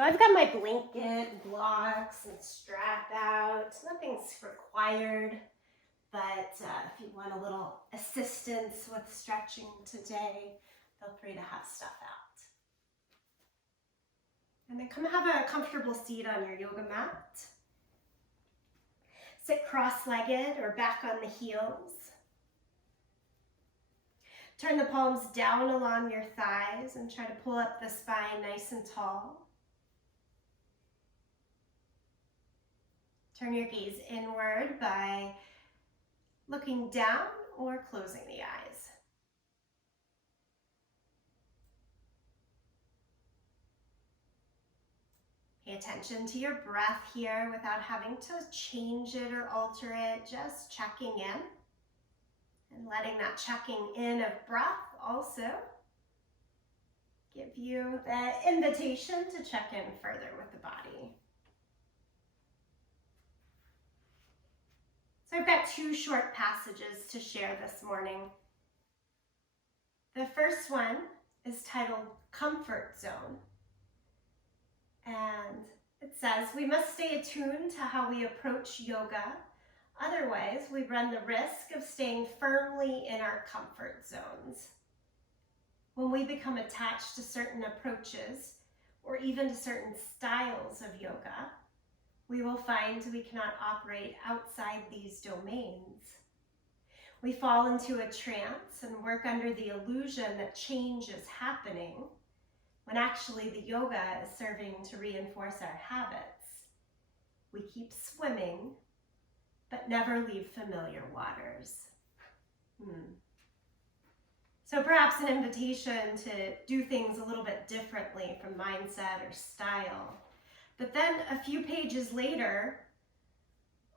So I've got my blanket, blocks, and strap out. Nothing's required, but if you want a little assistance with stretching today, feel free to have stuff out. And then come have a comfortable seat on your yoga mat. Sit cross-legged or back on the heels. Turn the palms down along your thighs and try to pull up the spine nice and tall. Turn your gaze inward by looking down or closing the eyes. Pay attention to your breath here without having to change it or alter it, just checking in. And letting that checking in of breath also give you the invitation to check in further with the body. So I've got two short passages to share this morning. The first one is titled Comfort Zone. And it says, we must stay attuned to how we approach yoga. Otherwise, we run the risk of staying firmly in our comfort zones. When we become attached to certain approaches, or even to certain styles of yoga, we will find we cannot operate outside these domains. We fall into a trance and work under the illusion that change is happening, when actually the yoga is serving to reinforce our habits. We keep swimming, but never leave familiar waters. So perhaps an invitation to do things a little bit differently from mindset or style. But then a few pages later,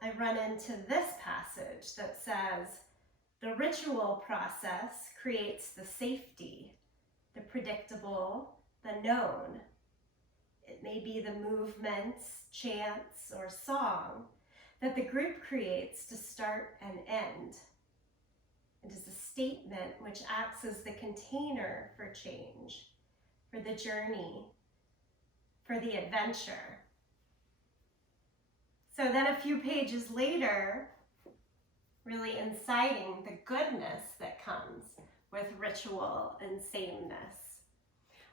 I run into this passage that says, the ritual process creates the safety, the predictable, the known. It may be the movements, chants, or song that the group creates to start and end. It is a statement which acts as the container for change, for the journey, for the adventure. So then a few pages later, really inciting the goodness that comes with ritual and sameness.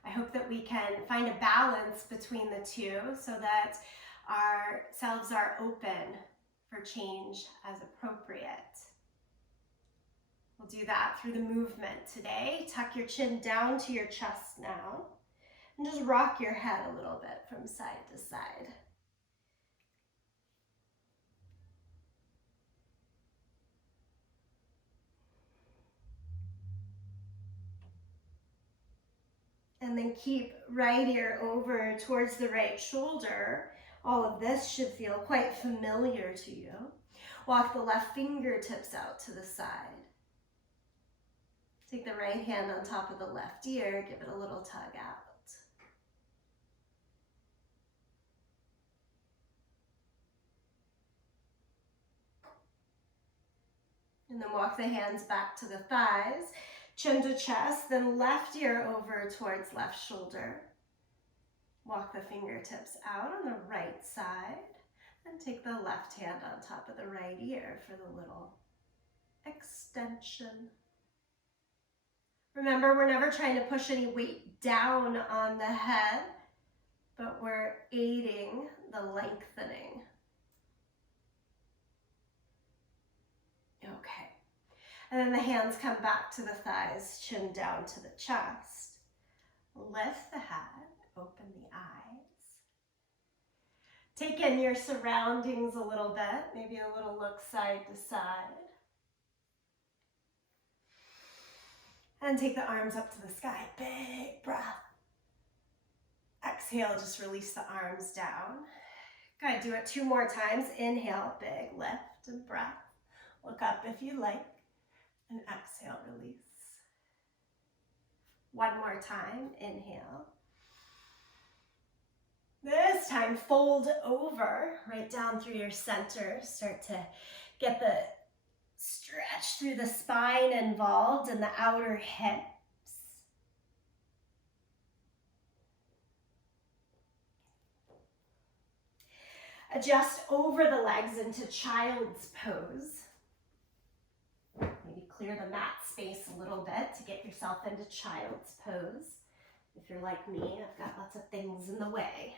I hope that we can find a balance between the two so that ourselves are open for change as appropriate. We'll do that through the movement today. Tuck your chin down to your chest now and just rock your head a little bit from side to side. And then keep right ear over towards the right shoulder. All of this should feel quite familiar to you. Walk the left fingertips out to the side. Take the right hand on top of the left ear, give it a little tug out. And then walk the hands back to the thighs, chin to chest, then left ear over towards left shoulder. Walk the fingertips out on the right side, and take the left hand on top of the right ear for the little extension. Remember, we're never trying to push any weight down on the head, but we're aiding the lengthening. Okay. And then the hands come back to the thighs, chin down to the chest. Lift the head, open the eyes. Take in your surroundings a little bit, maybe a little look side to side. And take the arms up to the sky, big breath. Exhale, just release the arms down. Good, do it 2 more times. Inhale, big lift and breath. Look up if you like, and exhale, release. 1 more time, inhale. This time, fold over, right down through your center. Start to get the stretch through the spine involved and the outer hips. Adjust over the legs into child's pose. Maybe clear the mat space a little bit to get yourself into child's pose. If you're like me, I've got lots of things in the way.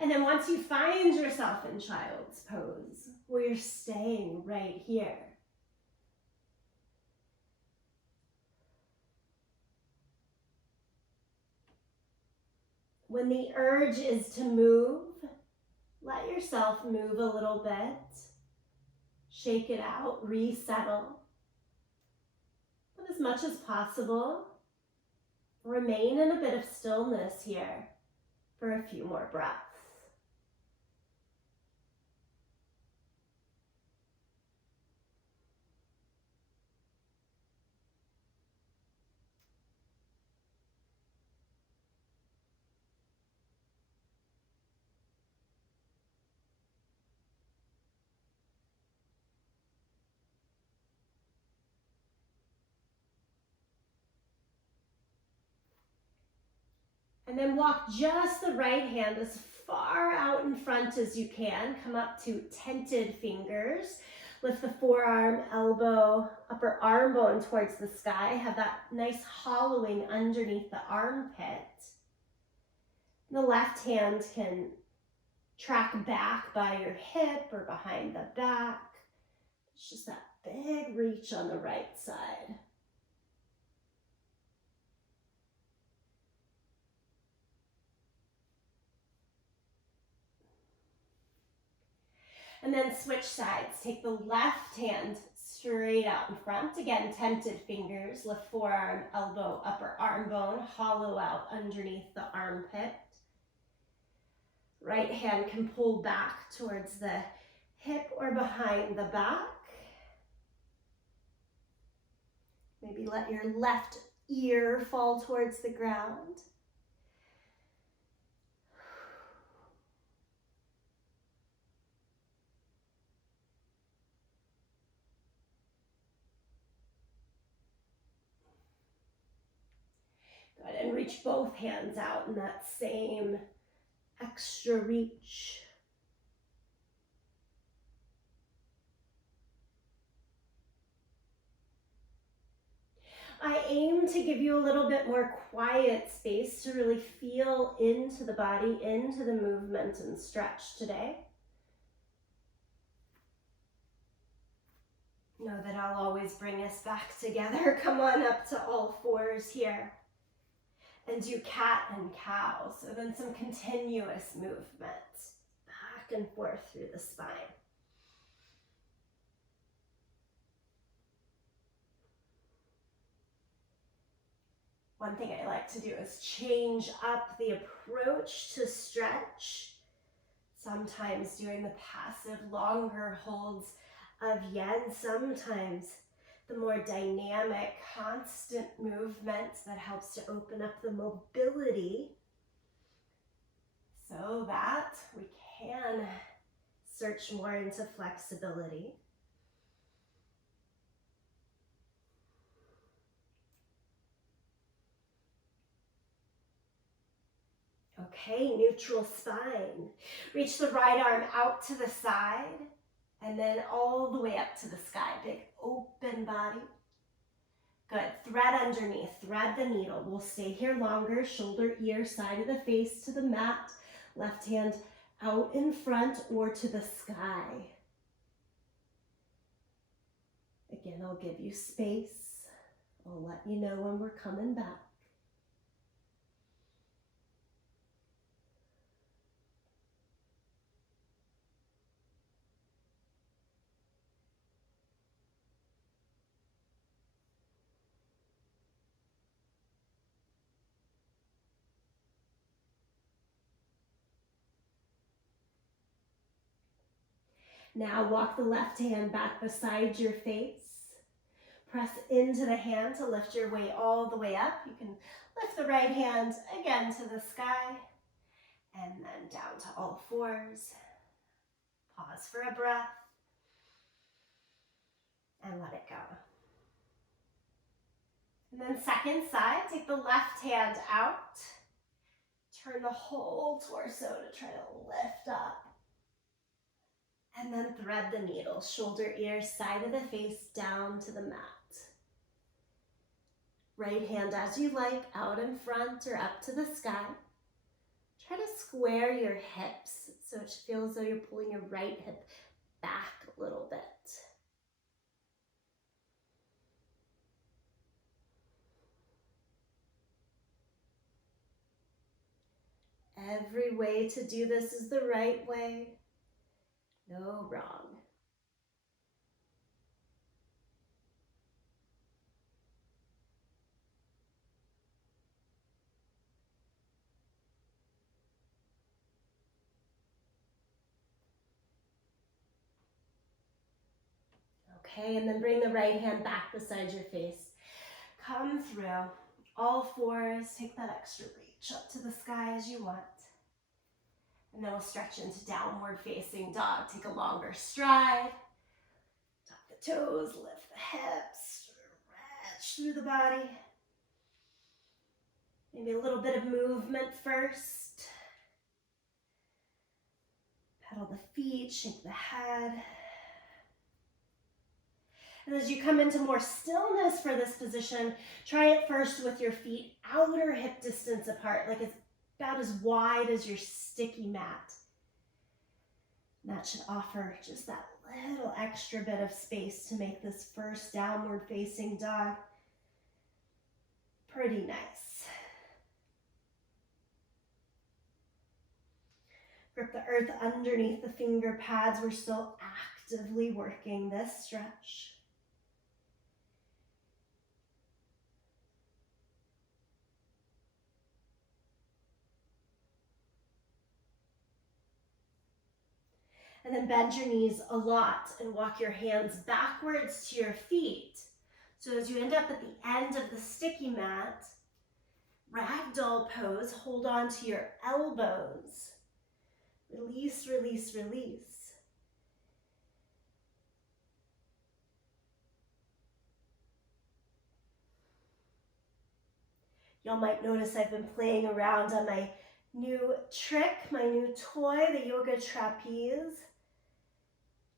And then once you find yourself in child's pose, where you're staying right here, when the urge is to move, let yourself move a little bit. Shake it out, resettle. But as much as possible, remain in a bit of stillness here for a few more breaths. And then walk just the right hand as far out in front as you can. Come up to tented fingers. Lift the forearm, elbow, upper arm bone towards the sky. Have that nice hollowing underneath the armpit. The left hand can track back by your hip or behind the back. It's just that big reach on the right side. And then switch sides. Take the left hand straight out in front. Again, tented fingers. Lift forearm, elbow, upper arm bone. Hollow out underneath the armpit. Right hand can pull back towards the hip or behind the back. Maybe let your left ear fall towards the ground. Good, and reach both hands out in that same extra reach. I aim to give you a little bit more quiet space to really feel into the body, into the movement and stretch today. Know that I'll always bring us back together. Come on up to all fours here. And do cat and cow. So then some continuous movement back and forth through the spine. One thing I like to do is change up the approach to stretch. Sometimes doing the passive longer holds of yen, sometimes the more dynamic, constant movement that helps to open up the mobility so that we can search more into flexibility. Okay, neutral spine. Reach the right arm out to the side and then all the way up to the sky. Big open body. Good, thread underneath, thread the needle. We'll stay here longer, shoulder, ear, side of the face to the mat. Left hand out in front or to the sky. Again, I'll give you space. I'll let you know when we're coming back. Now walk the left hand back beside your face. Press into the hand to lift your weight all the way up. You can lift the right hand again to the sky and then down to all fours. Pause for a breath and let it go. And then second side, take the left hand out. Turn the whole torso to try to lift up. And then thread the needle, shoulder, ear, side of the face, down to the mat. Right hand as you like, out in front or up to the sky. Try to square your hips so it feels as though you're pulling your right hip back a little bit. Every way to do this is the right way. No wrong. Okay, and then bring the right hand back beside your face. Come through. All fours, take that extra reach up to the sky as you want. And then we'll stretch into downward facing dog. Take a longer stride. Tuck the toes, lift the hips, stretch through the body. Maybe a little bit of movement first. Pedal the feet, shake the head. And as you come into more stillness for this position, try it first with your feet outer hip distance apart, like it's about as wide as your sticky mat. And that should offer just that little extra bit of space to make this first downward facing dog pretty nice. Grip the earth underneath the finger pads. We're still actively working this stretch. And then bend your knees a lot and walk your hands backwards to your feet. So as you end up at the end of the sticky mat, ragdoll pose, hold on to your elbows. Release, release, release. Y'all might notice I've been playing around on my new trick, my new toy, the yoga trapeze.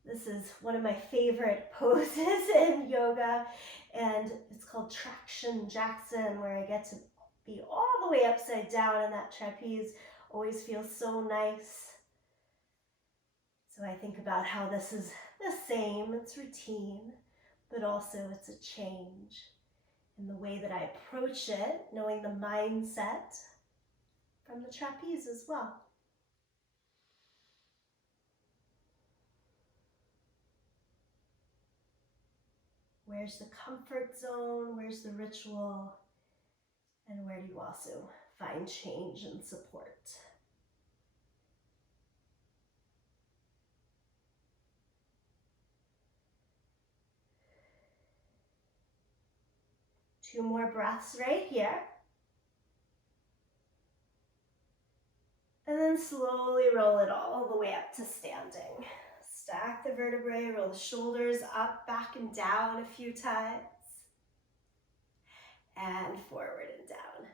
This is one of my favorite poses in yoga, and it's called Traction Jackson, where I get to be all the way upside down, and that trapeze always feels so nice. So I think about how this is the same, it's routine, but also it's a change in the way that I approach it, knowing the mindset from the trapeze as well. Where's the comfort zone? Where's the ritual? And where do you also find change and support? Two more breaths right here. And then slowly roll it all the way up to standing. Stack the vertebrae, roll the shoulders up, back and down a few times. And forward and down.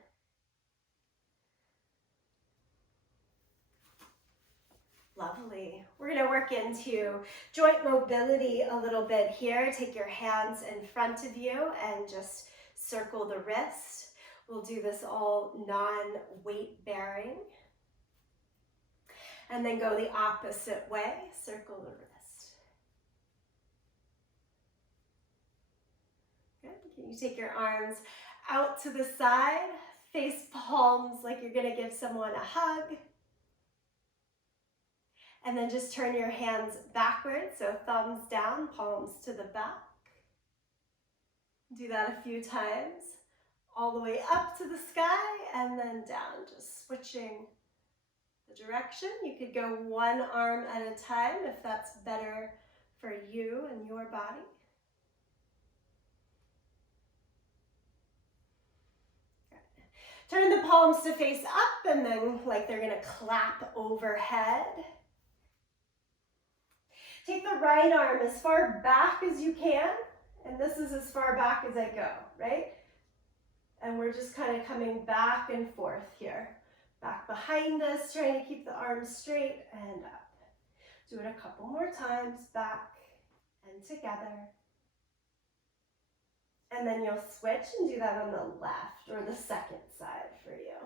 Lovely. We're going to work into joint mobility a little bit here. Take your hands in front of you and just circle the wrist. We'll do this all non-weight bearing. And then go the opposite way, circle the wrist. Good. Can you take your arms out to the side, face palms like you're gonna give someone a hug. And then just turn your hands backwards, so thumbs down, palms to the back. Do that a few times, all the way up to the sky and then down, just switching the direction. You could go one arm at a time if that's better for you and your body. Turn the palms to face up and then like they're gonna clap overhead. Take the right arm as far back as you can, and this is as far back as I go, right? And we're just kind of coming back and forth here. Back behind us, trying to keep the arms straight and up. Do it a couple more times, back and together. And then you'll switch and do that on the left or the second side for you.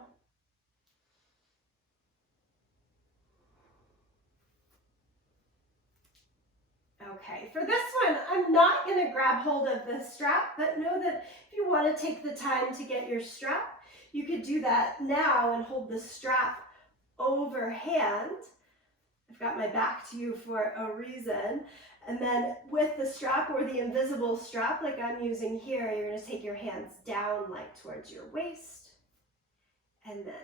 Okay, for this one, I'm not going to grab hold of the strap, but know that if you want to take the time to get your strap, you could do that now and hold the strap overhand. I've got my back to you for a reason. And then with the strap or the invisible strap, like I'm using here, you're going to take your hands down like towards your waist and then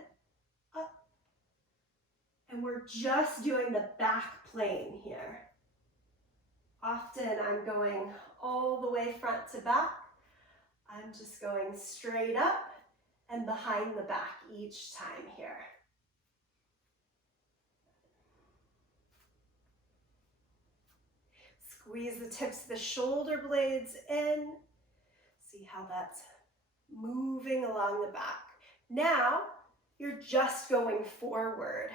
up. And we're just doing the back plane here. Often I'm going all the way front to back. I'm just going straight up and behind the back each time here. Squeeze the tips of the shoulder blades in. See how that's moving along the back. Now, you're just going forward.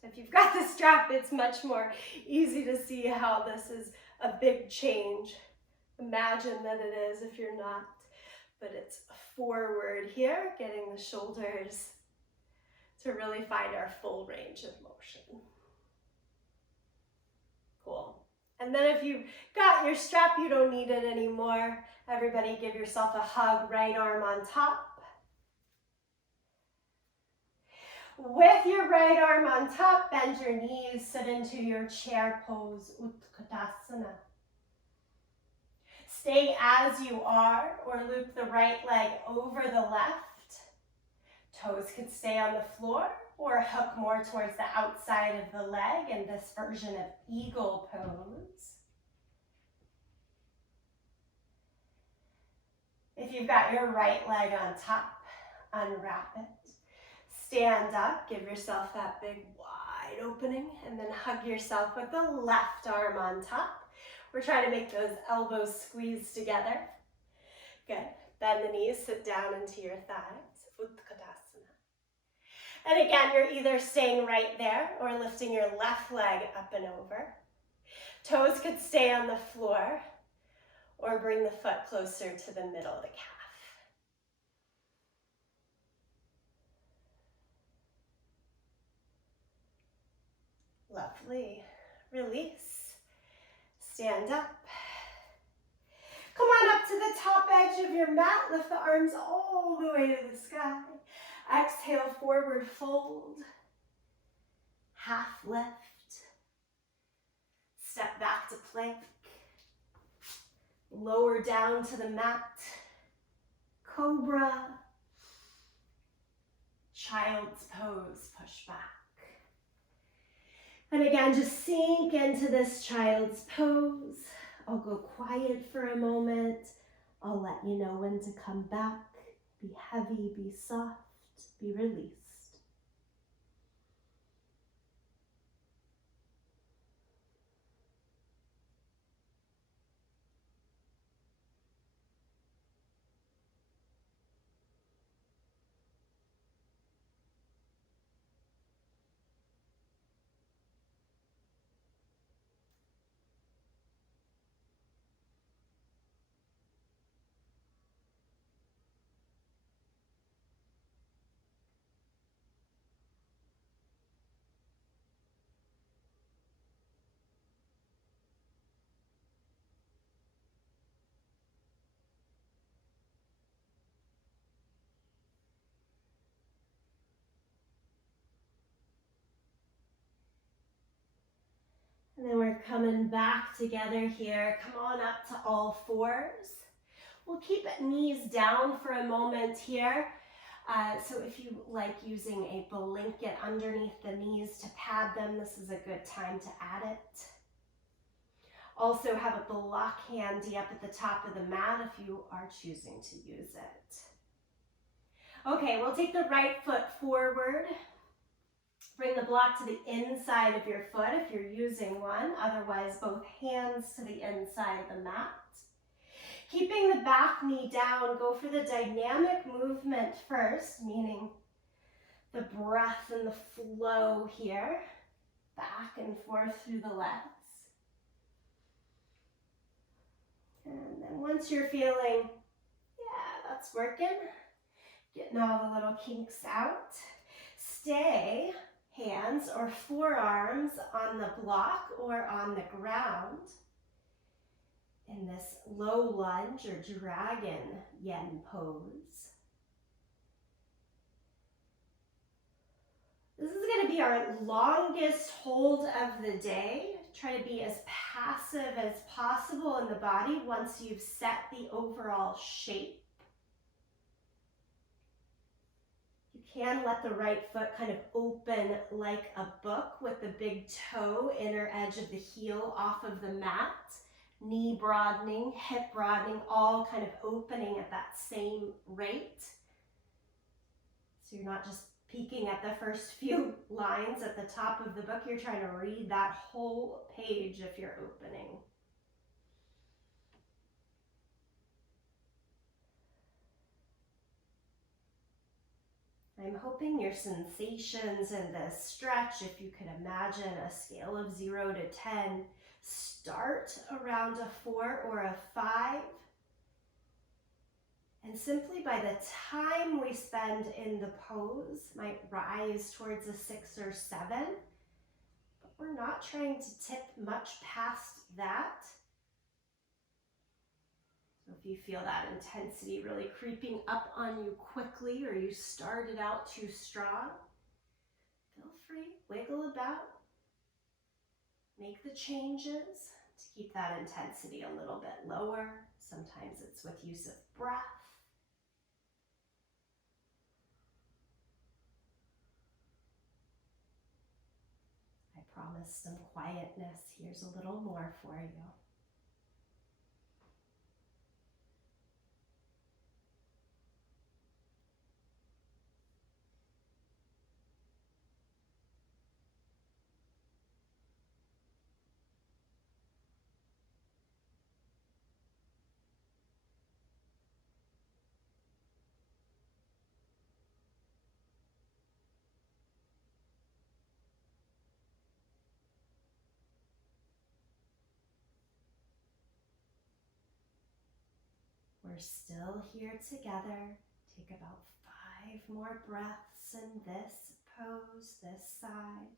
So if you've got the strap, it's much more easy to see how this is a big change. Imagine that it is if you're not, but it's forward here, getting the shoulders to really find our full range of motion. Cool. And then if you've got your strap, you don't need it anymore. Everybody give yourself a hug, right arm on top. With your right arm on top, bend your knees, sit into your chair pose, Utkatasana. Stay as you are, or loop the right leg over the left. Toes could stay on the floor, or hook more towards the outside of the leg in this version of eagle pose. If you've got your right leg on top, unwrap it. Stand up, give yourself that big wide opening, and then hug yourself with the left arm on top. We're trying to make those elbows squeeze together. Good. Bend the knees, sit down into your thighs. Utkatasana. And again, you're either staying right there or lifting your left leg up and over. Toes could stay on the floor or bring the foot closer to the middle of the calf. Lovely. Release. Stand up. Come on up to the top edge of your mat. Lift the arms all the way to the sky. Exhale, forward fold. Half lift. Step back to plank. Lower down to the mat. Cobra. Child's pose, push back. And again, just sink into this child's pose. I'll go quiet for a moment. I'll let you know when to come back. Be heavy, be soft, be released. And then we're coming back together here. Come on up to all fours. We'll keep knees down for a moment here. So if you like using a blanket underneath the knees to pad them, this is a good time to add it. Also have a block handy up at the top of the mat if you are choosing to use it. Okay, we'll take the right foot forward. Bring the block to the inside of your foot if you're using one. Otherwise, both hands to the inside of the mat. Keeping the back knee down, go for the dynamic movement first, meaning the breath and the flow here, back and forth through the legs. And then once you're feeling, yeah, that's working, getting all the little kinks out, stay hands or forearms on the block or on the ground in this low lunge or dragon yen pose. This is going to be our longest hold of the day. Try to be as passive as possible in the body once you've set the overall shape. You can let the right foot kind of open like a book with the big toe, inner edge of the heel off of the mat. Knee broadening, hip broadening, all kind of opening at that same rate. So you're not just peeking at the first few lines at the top of the book, you're trying to read that whole page if you're opening. I'm hoping your sensations in this stretch, if you could imagine a scale of 0 to 10, start around a 4 or a 5. And simply by the time we spend in the pose, might rise towards a 6 or 7. But we're not trying to tip much past that. So if you feel that intensity really creeping up on you quickly, or you started out too strong, feel free, wiggle about, make the changes to keep that intensity a little bit lower. Sometimes it's with use of breath. I promised some quietness. Here's a little more for you. We're still here together. Take about 5 more breaths in this pose, this side.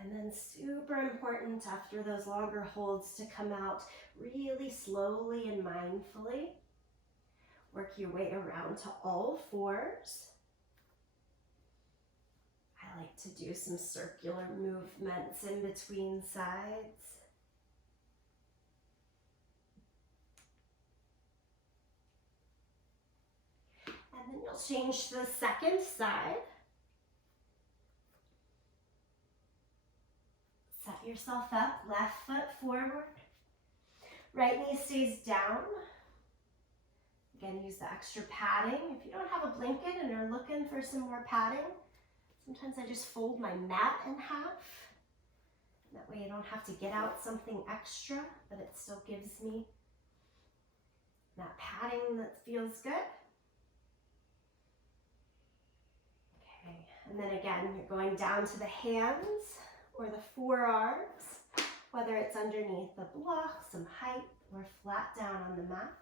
And then super important after those longer holds to come out really slowly and mindfully. Work your way around to all 4s. I like to do some circular movements in between sides. And then you'll change to the second side. Set yourself up, left foot forward. Right knee stays down. Again, use the extra padding. If you don't have a blanket and are looking for some more padding, sometimes I just fold my mat in half. That way I don't have to get out something extra, but it still gives me that padding that feels good. Okay, and then again, you're going down to the hands or the forearms, whether it's underneath the block, some height, or flat down on the mat.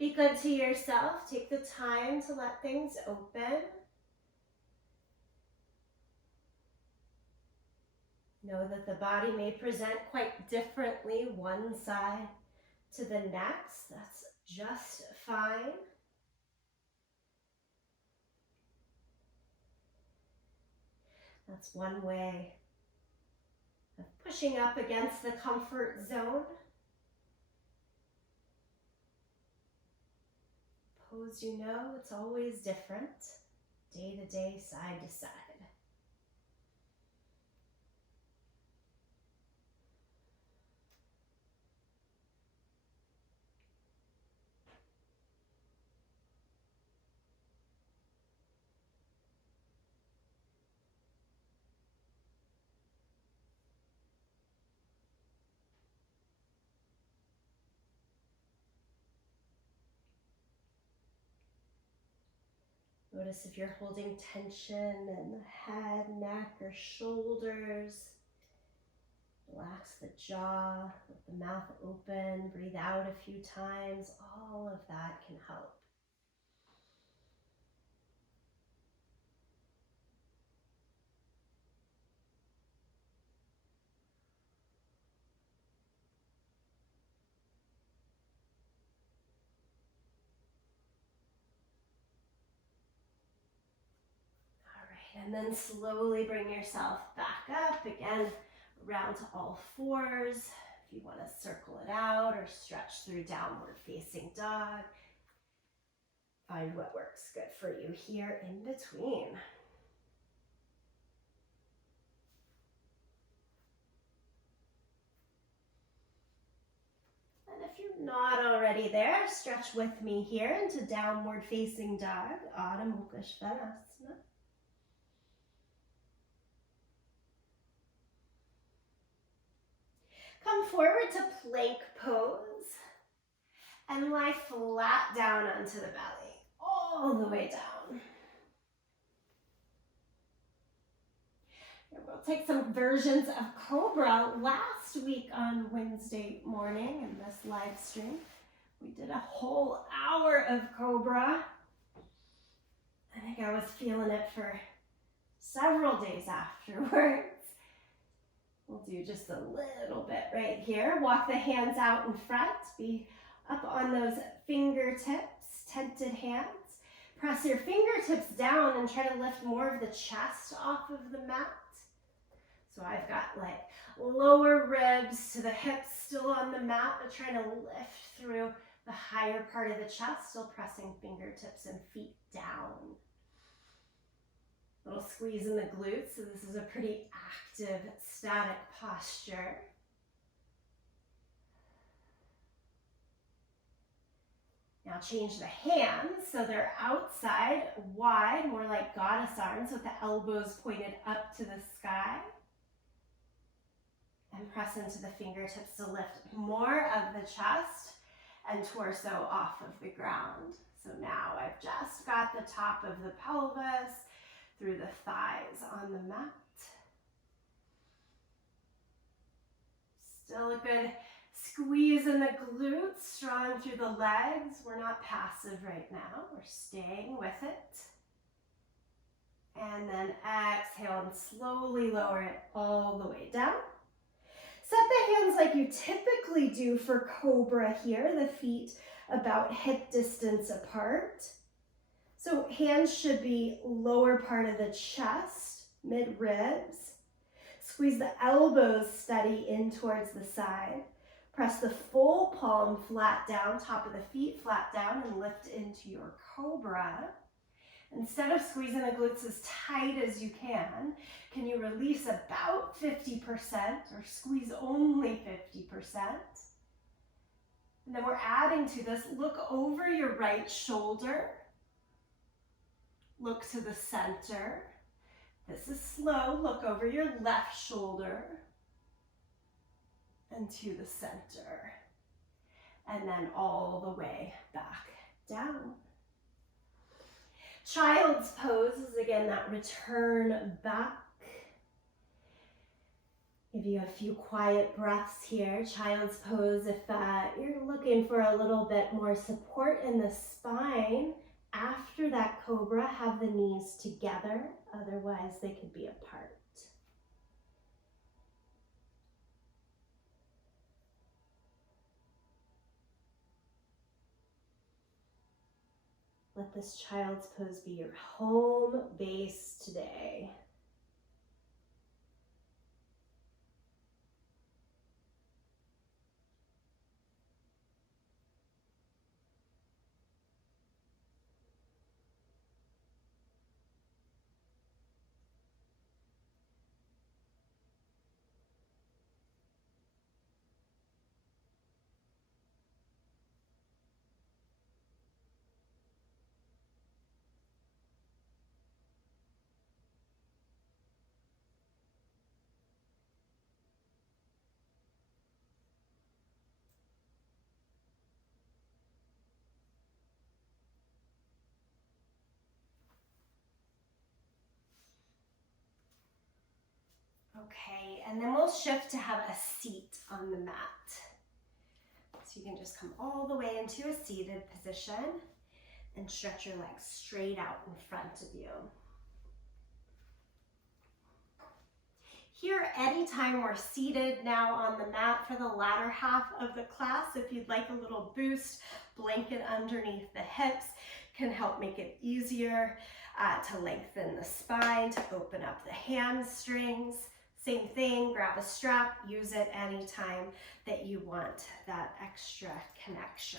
Be good to yourself. Take the time to let things open. Know that the body may present quite differently one side to the next. That's just fine. That's one way of pushing up against the comfort zone. Pose, you know, it's always different, day to day, side to side. Notice if you're holding tension in the head, neck, or shoulders. Relax the jaw, let the mouth open, breathe out a few times. All of that can help. All right, and then slowly bring yourself back up. Again, around to all fours. If you want to circle it out or stretch through downward facing dog, find what works good for you here in between. And if you're not already there, stretch with me here into downward facing dog, Adho Mukha Svanasana. Come forward to plank pose and lie flat down onto the belly, all the way down. Here we'll take some versions of Cobra. Last week on Wednesday morning in this live stream, we did a whole hour of Cobra. I think I was feeling it for several days afterwards. We'll do just a little bit right here. Walk the hands out in front. Be up on those fingertips, tented hands. Press your fingertips down and try to lift more of the chest off of the mat. So I've got like lower ribs to the hips still on the mat, but trying to lift through the higher part of the chest, still pressing fingertips and feet down. Little squeeze in the glutes, so this is a pretty active, static posture. Now change the hands, so they're outside, wide, more like goddess arms with the elbows pointed up to the sky. And press into the fingertips to lift more of the chest and torso off of the ground. So now I've just got the top of the pelvis through the thighs on the mat. Still a good squeeze in the glutes, strong through the legs. We're not passive right now. We're staying with it. And then exhale and slowly lower it all the way down. Set the hands like you typically do for Cobra here, the feet about hip distance apart. So hands should be lower part of the chest, mid-ribs. Squeeze the elbows steady in towards the side. Press the full palm flat down, top of the feet flat down, and lift into your Cobra. Instead of squeezing the glutes as tight as you can you release about 50% or squeeze only 50%? And then we're adding to this, look over your right shoulder. Look to the center. This is slow. Look over your left shoulder and to the center. And then all the way back down. Child's pose is again that return back. Give you a few quiet breaths here. Child's pose, if you're looking for a little bit more support in the spine, after that Cobra, have the knees together. Otherwise, they could be apart. Let this child's pose be your home base today. Okay, and then we'll shift to have a seat on the mat. So you can just come all the way into a seated position and stretch your legs straight out in front of you. Here, anytime we're seated now on the mat for the latter half of the class, if you'd like a little boost, blanket underneath the hips can help make it easier to lengthen the spine, to open up the hamstrings. Same thing, grab a strap, use it anytime that you want that extra connection.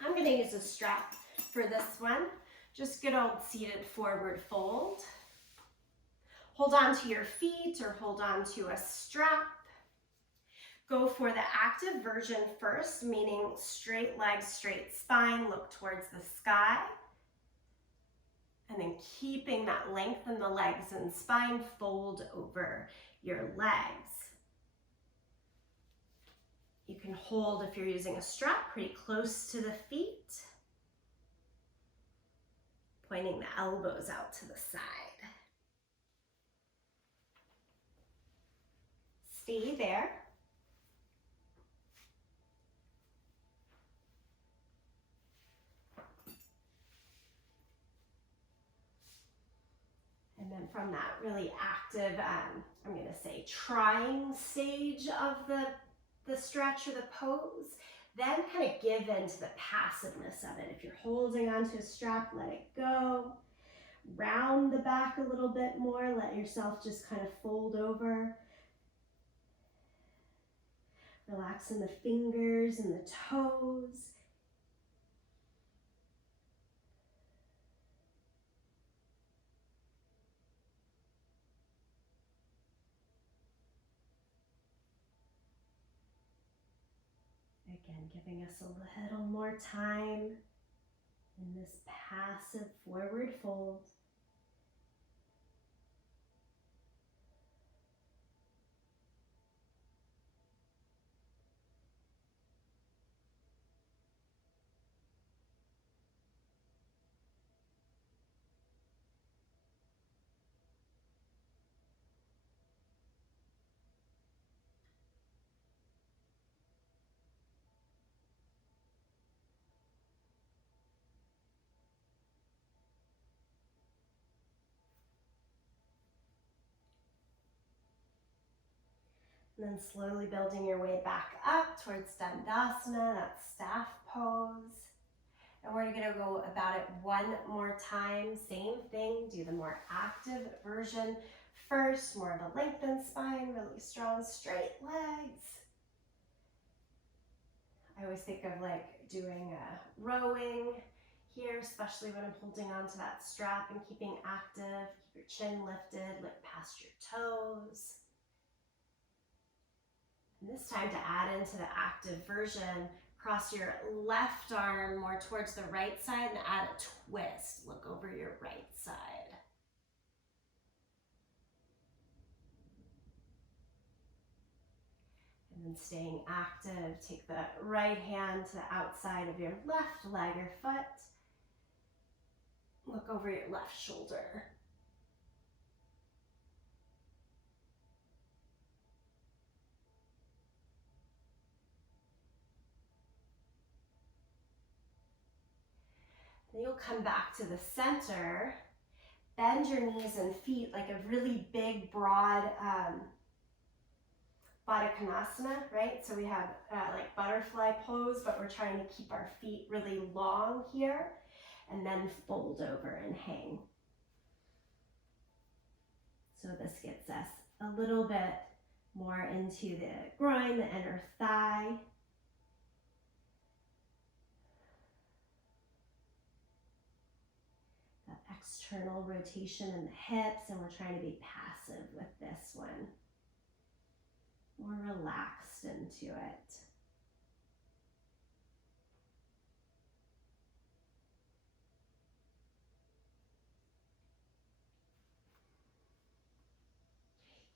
I'm going to use a strap for this one. Just good old seated forward fold. Hold on to your feet or hold on to a strap. Go for the active version first, meaning straight legs, straight spine, look towards the sky. And then keeping that length in the legs and spine, fold over your legs. You can hold, if you're using a strap, pretty close to the feet. Pointing the elbows out to the side. Stay there. And then from that really active, I'm going to say trying stage of the stretch or the pose, then kind of give into the passiveness of it. If you're holding onto a strap, let it go. Round the back a little bit more. Let yourself just kind of fold over. Relaxing the fingers and the toes. Again, giving us a little more time in this passive forward fold. And then slowly building your way back up towards Dandasana, that staff pose. And we're going to go about it one more time. Same thing, do the more active version first, more of a lengthened spine, really strong straight legs. I always think of like doing a rowing here, especially when I'm holding on to that strap and keeping active. Keep your chin lifted, look past your toes. And this time to add into the active version, cross your left arm more towards the right side and add a twist. Look over your right side. And then staying active, take the right hand to the outside of your left leg or foot. Look over your left shoulder. Then you'll come back to the center, bend your knees and feet like a really big, broad Baddha Konasana, right? So we have like butterfly pose, but we're trying to keep our feet really long here, and then fold over and hang. So this gets us a little bit more into the groin, the inner thigh. That external rotation in the hips, and we're trying to be passive with this one. More relaxed into it.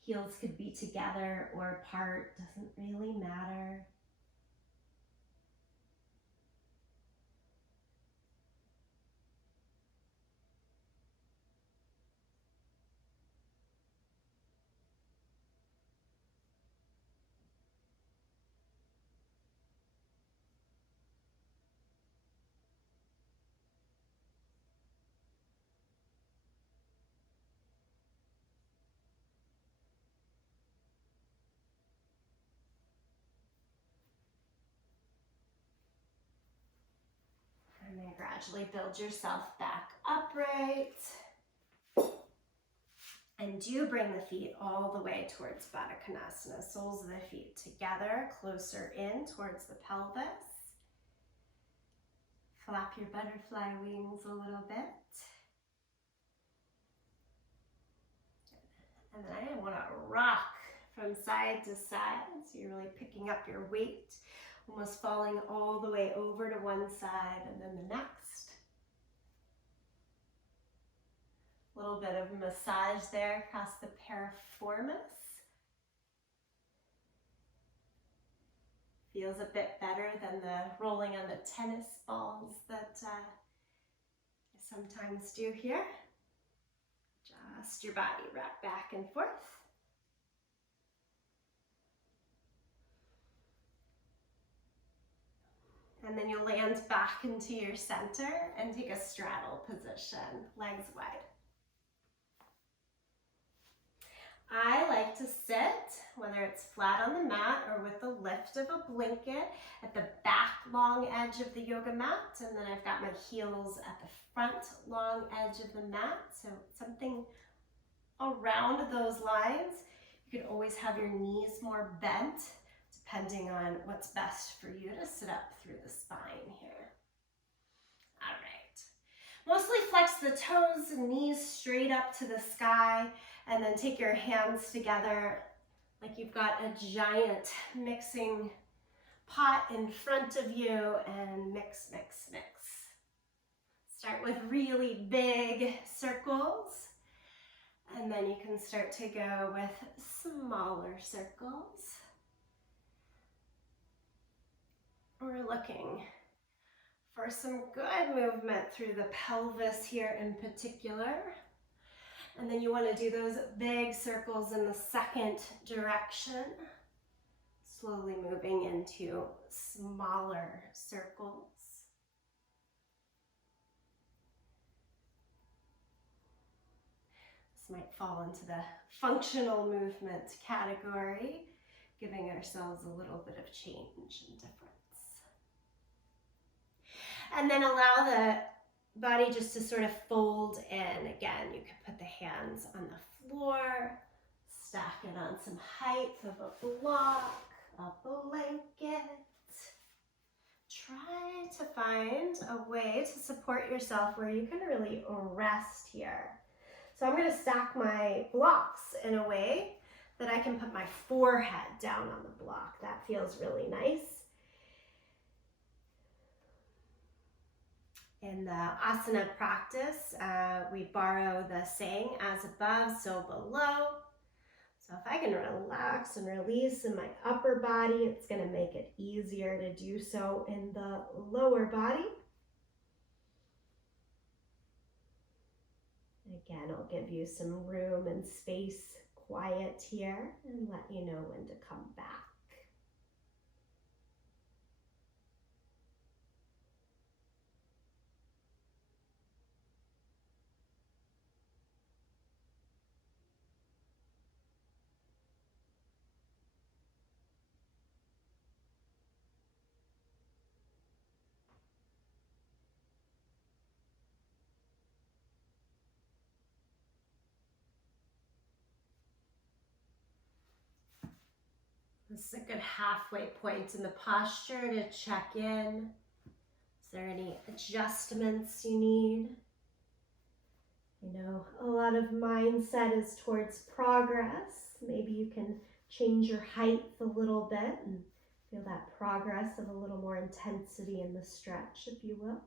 Heels could be together or apart, doesn't really matter. gradually build yourself back upright. And do bring the feet all the way towards Baddha Konasana, soles of the feet together, closer in towards the pelvis. Flap your butterfly wings a little bit. And then I want to rock from side to side. So you're really picking up your weight, almost falling all the way over to one side and then the next. A little bit of massage there across the piriformis. Feels a bit better than the rolling on the tennis balls that I sometimes do here. Just your body rock back and forth. And then you'll land back into your center and take a straddle position, legs wide. I like to sit, whether it's flat on the mat or with the lift of a blanket, at the back long edge of the yoga mat, and then I've got my heels at the front long edge of the mat, so something around those lines. You could always have your knees more bent, depending on what's best for you to sit up through the spine here. All right. Mostly flex the toes and knees straight up to the sky, and then take your hands together like you've got a giant mixing pot in front of you and mix, mix, mix. Start with really big circles, and then you can start to go with smaller circles. We're looking for some good movement through the pelvis here in particular. And then you want to do those big circles in the second direction, slowly moving into smaller circles. This might fall into the functional movement category, giving ourselves a little bit of change and difference. And then allow the body just to sort of fold in. Again, you can put the hands on the floor, stack it on some height of a block, a blanket. Try to find a way to support yourself where you can really rest here. So I'm going to stack my blocks in a way that I can put my forehead down on the block. That feels really nice. In the asana practice, we borrow the saying, as above, so below. So if I can relax and release in my upper body, it's going to make it easier to do so in the lower body. Again, I'll give you some room and space, quiet here, and let you know when to come back. This is a good halfway point in the posture to check in. Is there any adjustments you need? You know, a lot of mindset is towards progress. Maybe you can change your height a little bit and feel that progress of a little more intensity in the stretch, if you will.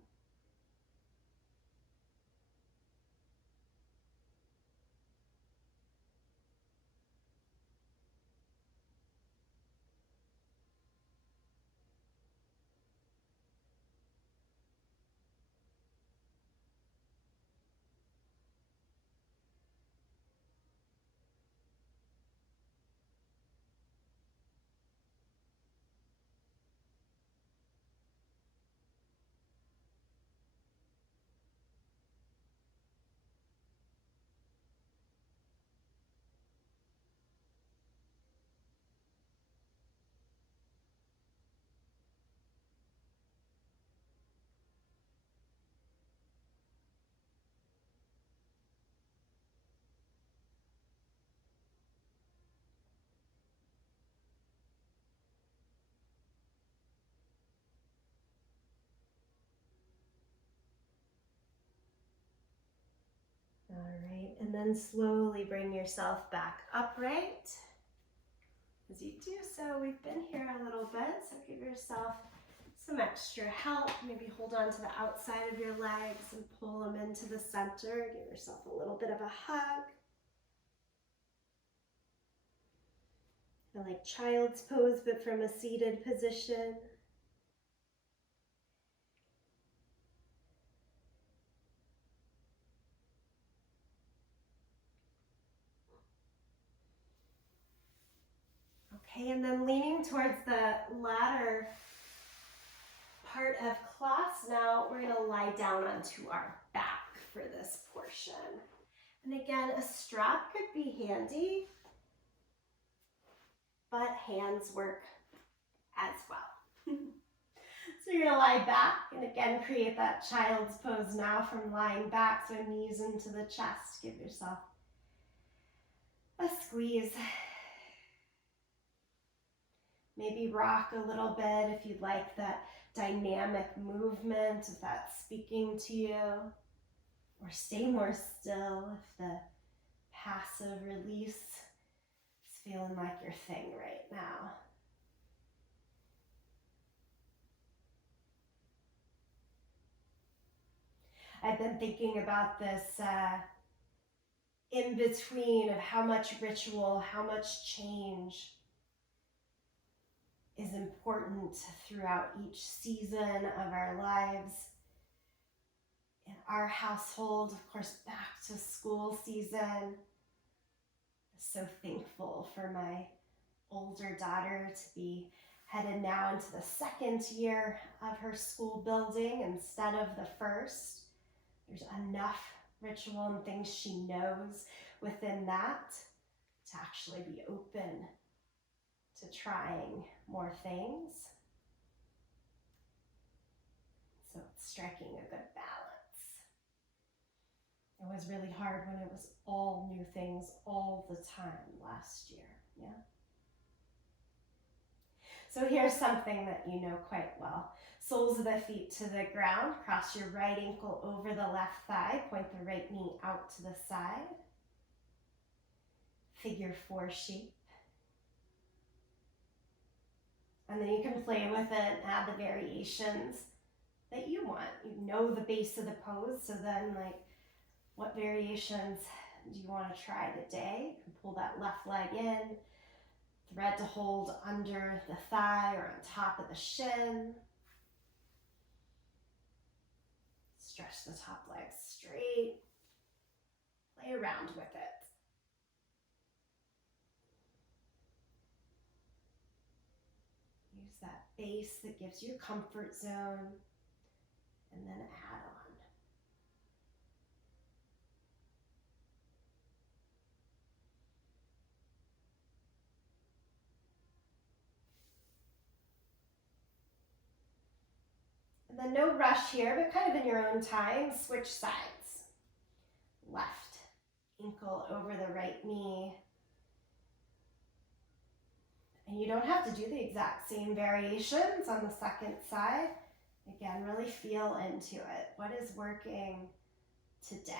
And then slowly bring yourself back upright. As you do so, we've been here a little bit, so give yourself some extra help. Maybe hold on to the outside of your legs and pull them into the center. Give yourself a little bit of a hug. Kind of like child's pose, but from a seated position. Okay, and then leaning towards the latter part of class now, we're going to lie down onto our back for this portion. And again, a strap could be handy, but hands work as well. So you're going to lie back and again create that child's pose now from lying back, so knees into the chest. Give yourself a squeeze. Maybe rock a little bit if you'd like that dynamic movement, if that's speaking to you. Or stay more still if the passive release is feeling like your thing right now. I've been thinking about this in between of how much ritual, how much change is important throughout each season of our lives. In our household, of course, back to school season. So thankful for my older daughter to be headed now into the second year of her school building instead of the first. There's enough ritual and things she knows within that to actually be open to trying more things. So it's striking a good balance. It was really hard when it was all new things all the time last year, yeah? So here's something that you know quite well. Soles of the feet to the ground, cross your right ankle over the left thigh, point the right knee out to the side. Figure 4 shape. And then you can play with it and add the variations that you want. You know the base of the pose, so then like, what variations do you want to try today? You can pull that left leg in, thread to hold under the thigh or on top of the shin. Stretch the top leg straight. Play around with it. Use that base that gives you comfort zone, and then add on. And then no rush here, but kind of in your own time, switch sides. Left ankle over the right knee. And you don't have to do the exact same variations on the second side. Again, really feel into it. What is working today?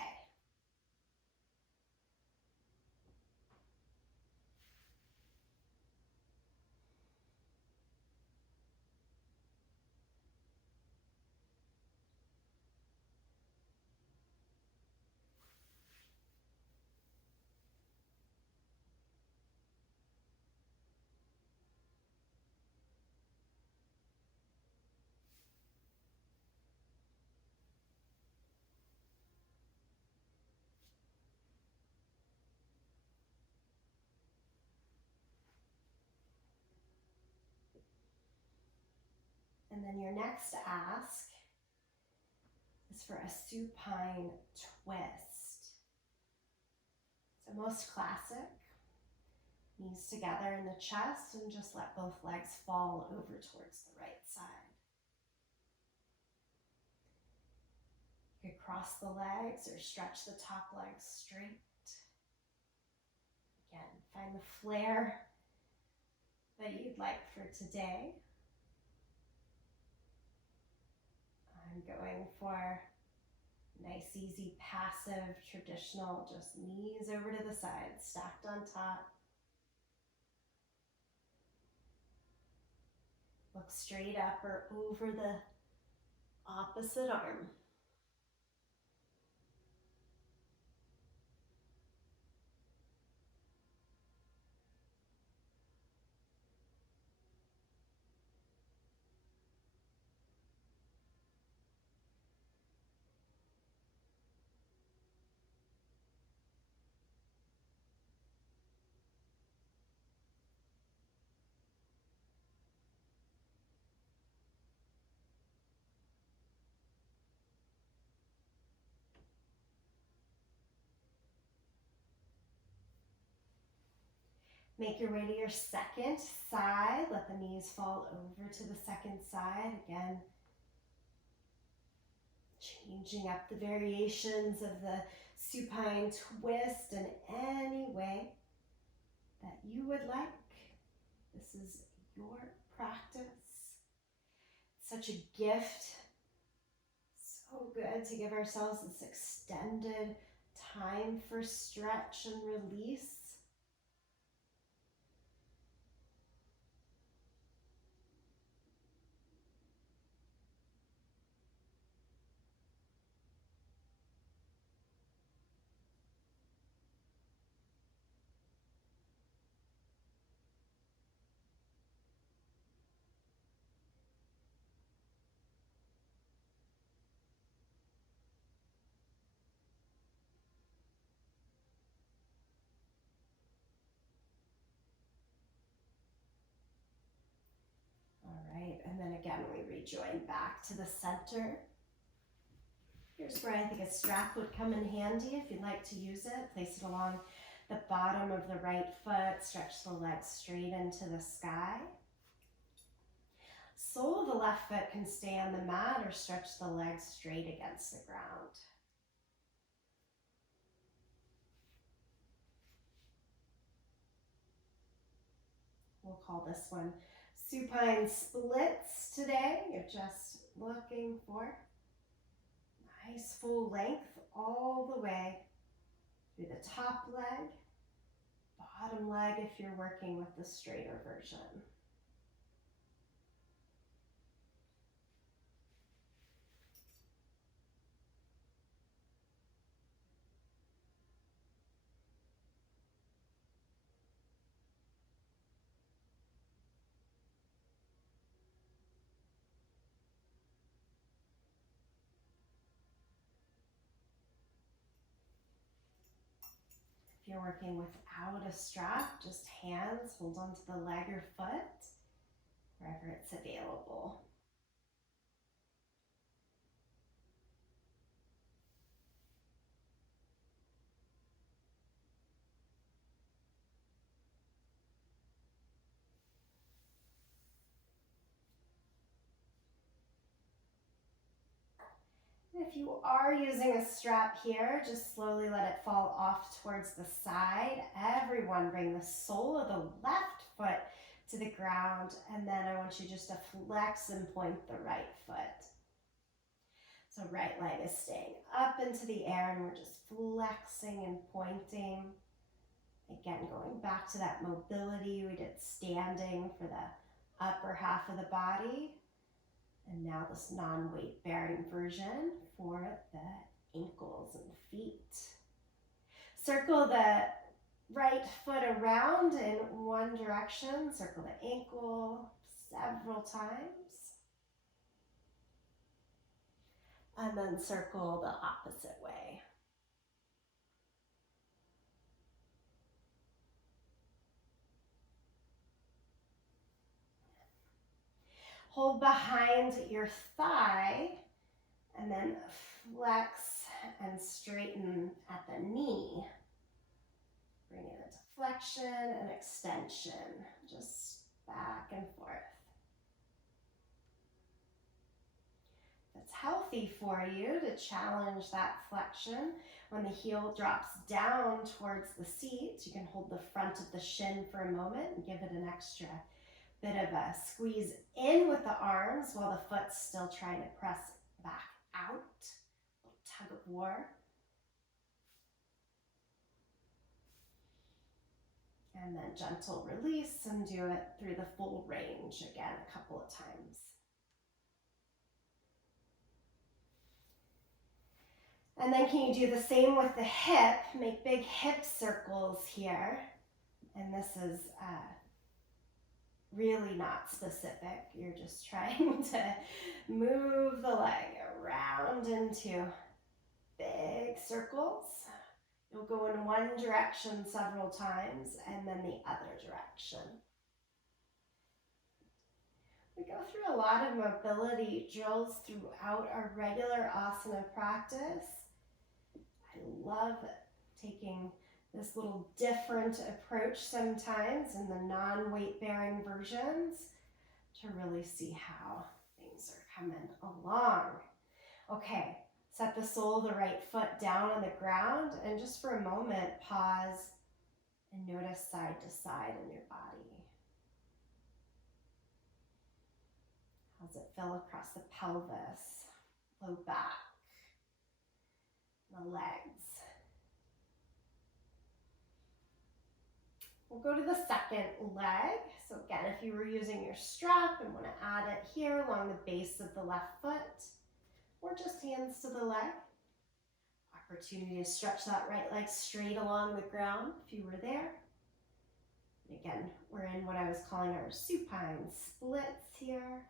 And then your next ask is for a supine twist. So most classic, knees together in the chest and just let both legs fall over towards the right side. You could cross the legs or stretch the top leg straight. Again, find the flare that you'd like for today. I'm going for Nice, easy, passive, traditional, just knees over to the side, stacked on top. Look straight up or over the opposite arm. Make your way to your second side. Let the knees fall over to the second side. Again, changing up the variations of the supine twist in any way that you would like. This is your practice. Such a gift. So good to give ourselves this extended time for stretch and release. All right, and then again, we rejoin back to the center. Here's where I think a strap would come in handy if you'd like to use it. Place it along the bottom of the right foot, stretch the legs straight into the sky. Sole of the left foot can stay on the mat or stretch the legs straight against the ground. We'll call this one supine splits today. You're just looking for nice full length all the way through the top leg, bottom leg if you're working with the straighter version. If you're working without a strap, just hands, hold onto the leg or foot, wherever it's available. If you are using a strap here, just slowly let it fall off towards the side. Everyone bring the sole of the left foot to the ground, and then I want you just to flex and point the right foot. So right leg is staying up into the air, and we're just flexing and pointing. Again, going back to that mobility we did standing for the upper half of the body. And now this non-weight bearing version for the ankles and feet. Circle the right foot around in one direction. Circle the ankle several times. And then circle the opposite way. Hold behind your thigh and then flex and straighten at the knee. Bring it into flexion and extension, just back and forth. It's healthy for you to challenge that flexion. When the heel drops down towards the seat, you can hold the front of the shin for a moment and give it an extra bit of a squeeze in with the arms while the foot's still trying to press back out. A little tug of war. And then gentle release, and do it through the full range again a couple of times. And then can you do the same with the hip? Make big hip circles here. And this is really not specific. You're just trying to move the leg around into big circles. You'll go in one direction several times and then the other direction. We go through a lot of mobility drills throughout our regular asana practice. I love taking this little different approach sometimes in the non-weight bearing versions to really see how things are coming along. Okay, set the sole of the right foot down on the ground and just for a moment pause and notice side to side in your body. How does it feel across the pelvis, low back, the legs? We'll go to the second leg. So again, if you were using your strap and want to add it here along the base of the left foot, or just hands to the leg. Opportunity to stretch that right leg straight along the ground if you were there. And again, we're in what I was calling our supine splits here.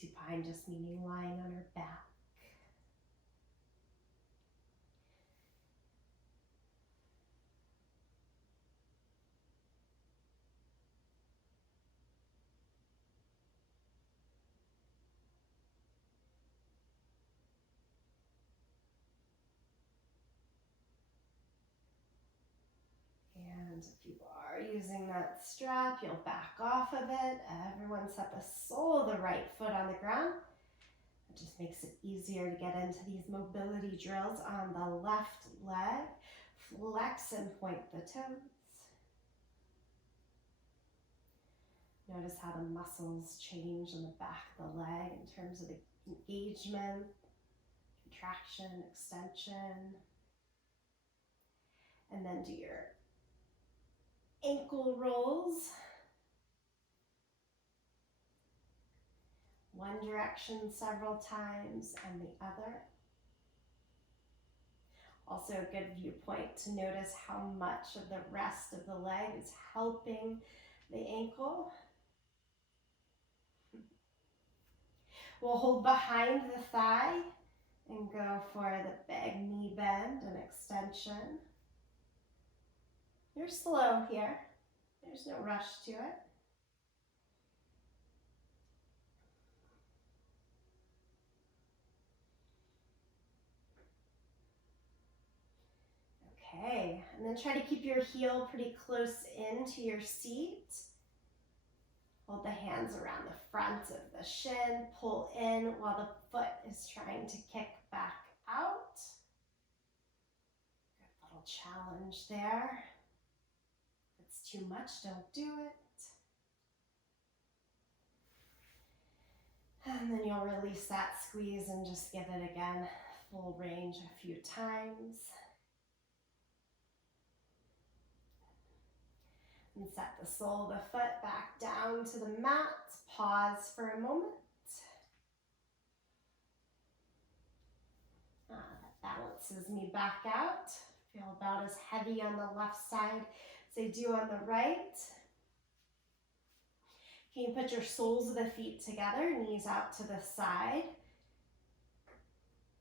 Supine just meaning lying on our back. And if you are using that strap, you'll back off of it. Everyone set the sole of the right foot on the ground. It just makes it easier to get into these mobility drills on the left leg. Flex and point the toes. Notice how the muscles change in the back of the leg in terms of the engagement, contraction, extension. And then do your ankle rolls. One direction several times and the other. Also a good viewpoint to notice how much of the rest of the leg is helping the ankle. We'll hold behind the thigh and go for the big knee bend and extension. You're slow here. There's no rush to it. Okay, and then try to keep your heel pretty close into your seat. Hold the hands around the front of the shin, pull in while the foot is trying to kick back out. Good little challenge there. If it's too much, don't do it. And then you'll release that squeeze and just give it again, full range a few times. And set the sole of the foot back down to the mat. Pause for a moment. That balances me back out. Feel about as heavy on the left side as I do on the right. Can you put your soles of the feet together, knees out to the side?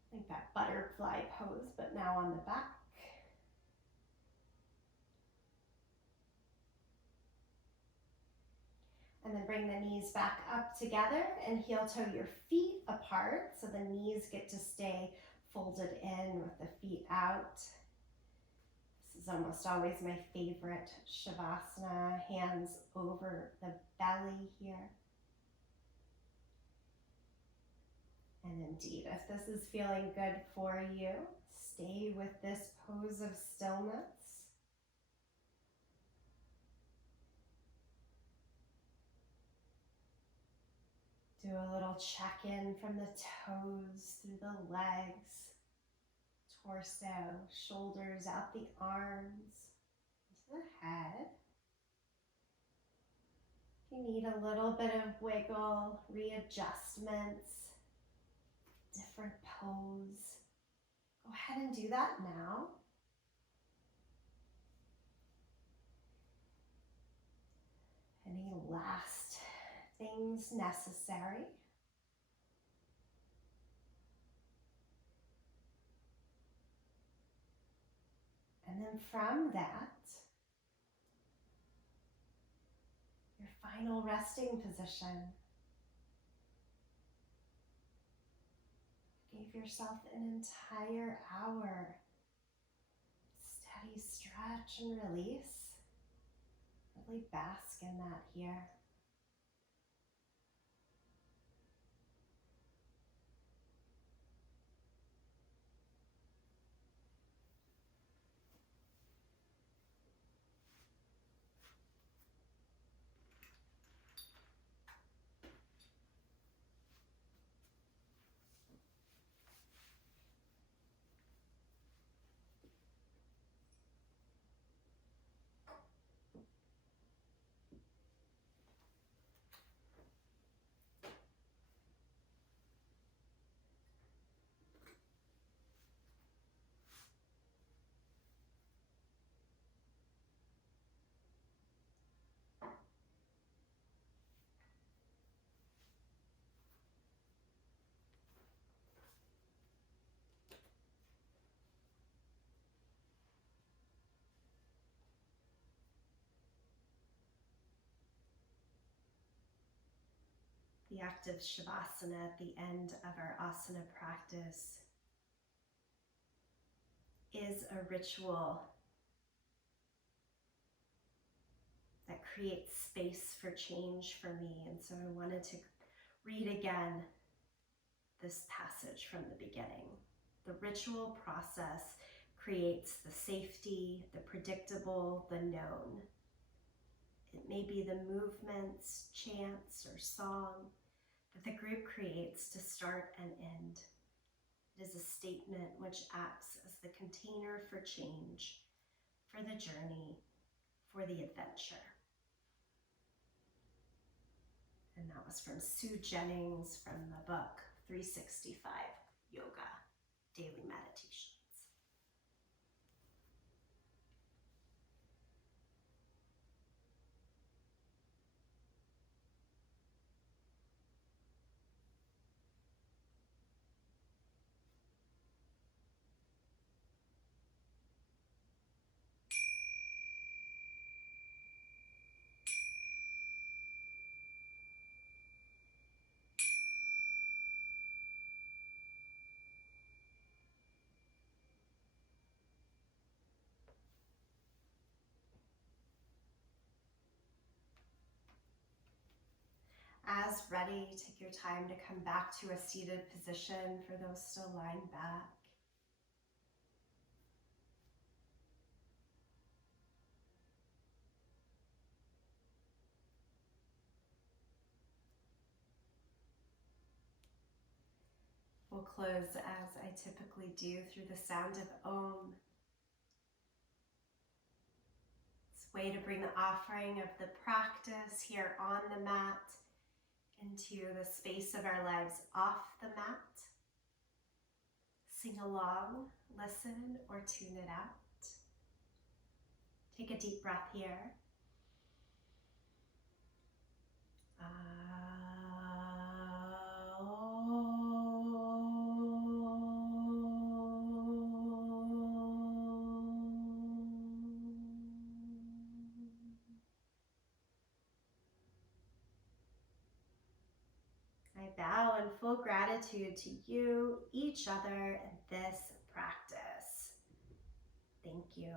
I think that butterfly pose, but now on the back. And then bring the knees back up together and heel toe your feet apart so the knees get to stay folded in with the feet out. This is almost always my favorite Shavasana, hands over the belly here. And indeed, if this is feeling good for you, stay with this pose of stillness. Do a little little check-in from the toes through the legs, torso, shoulders out the arms, into the head. If you need a little bit of wiggle, readjustments, different pose, go ahead and do that now. Any last things necessary? And then from that, your final resting position. Give yourself an entire hour. Steady stretch and release. Really bask in that here. The active Shavasana at the end of our asana practice is a ritual that creates space for change for me. And so I wanted to read again this passage from the beginning. The ritual process creates the safety, the predictable, the known. It may be the movements, chants, or song that the group creates to start and end. It is a statement which acts as the container for change, for the journey, for the adventure. And that was from Sue Jennings from the book 365 Yoga, Daily Meditations. As ready, take your time to come back to a seated position for those still lying back. We'll close as I typically do through the sound of Om. It's a way to bring the offering of the practice here on the mat into the space of our lives off the mat. Sing along, listen, or tune it out. Take a deep breath here. I bow in full gratitude to you, each other, and this practice. Thank you.